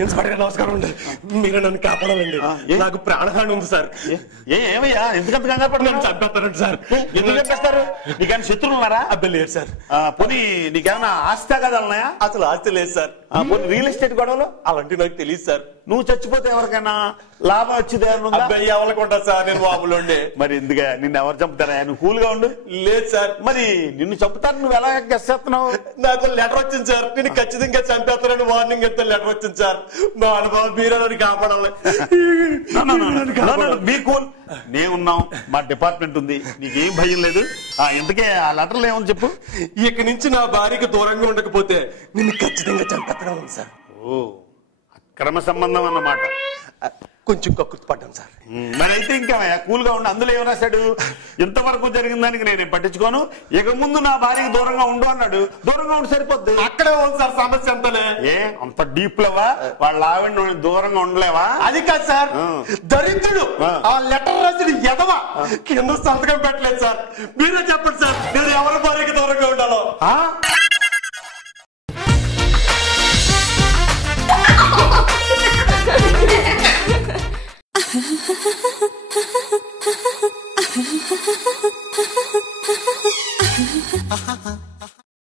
Inspector గారు నమస్కారం అండి. మీరు నన్ను కాపాడాలండి. నాకు ప్రాణహాని ఉంది సార్. ఏమయ్యా ఎందుకంత కంగారు పడి నన్ను చంపేస్తారండి సార్. ఎందుకు చంపేస్తారు? నీకేమైనా శత్రువులు ఉన్నారా? అబ్బాయి లేదు సార్. పోనీ నీకేమైనా ఆస్తి కదా ఉన్నాయా? అసలు ఆస్తి లేదు సార్. పోనీ రియల్ ఎస్టేట్ గొడవలు అలాంటి నాకు తెలియదు సార్. నువ్వు చచ్చిపోతే ఎవరికైనా లాభం వచ్చేది అబ్బాయి ఎవరికి ఉంటుంది సార్? నేను బాబులో ఉండే. మరి ఎందుకు నిన్ను ఎవరు చంపుతారా? నువ్వు కూల్ గా ఉండు. లేదు సార్. మరి నిన్ను చంపుతారు, నువ్వు ఎలా గెస్ చేస్తున్నావు? నాకు లెటర్ వచ్చింది సార్. నేను ఖచ్చితంగా చంపేస్తానని వార్నింగ్ ఇస్తే లెటర్ వచ్చింది సార్. మా అనుభవం మీరే నన్ను కాపాడాలి. మీ కూల్, నేనున్నాం, మా డిపార్ట్మెంట్ ఉంది, నీకేం భయం లేదు. ఇంతకే ఆ లెటర్లు ఏమని చెప్పు. ఇక్కడి నుంచి నా భార్యకి దూరంగా ఉండకపోతే నిన్ను ఖచ్చితంగా చంపేస్తాను సార్. ఓ, అక్రమ సంబంధం అన్నమాట. కొంచెం కక్కుర్తి పడ్డాను సార్. మరి అయితే ఇంకా కూల్ గా ఉండి. అందులో ఏం రాశాడు? ఇంతవరకు జరిగిన దానికి నేను పట్టించుకోను, ఇక ముందు నా భార్యకి దూరంగా ఉండు అన్నాడు. దూరంగా ఉండి సరిపోద్ది. అక్కడే ఉంది సార్ సమస్య. అంతనే అంత డీప్ లేవా? వాళ్ళ ఆవిడ దూరంగా ఉండలేవా? అది కాదు సార్, దరిద్రుడు ఆ లెటర్ రాసిన ఎదవా కింద సంతకం పెట్టలేదు సార్. మీరే చెప్పండి సార్, నేను ఎవరి భార్యకి దూరంగా ఉండాలో.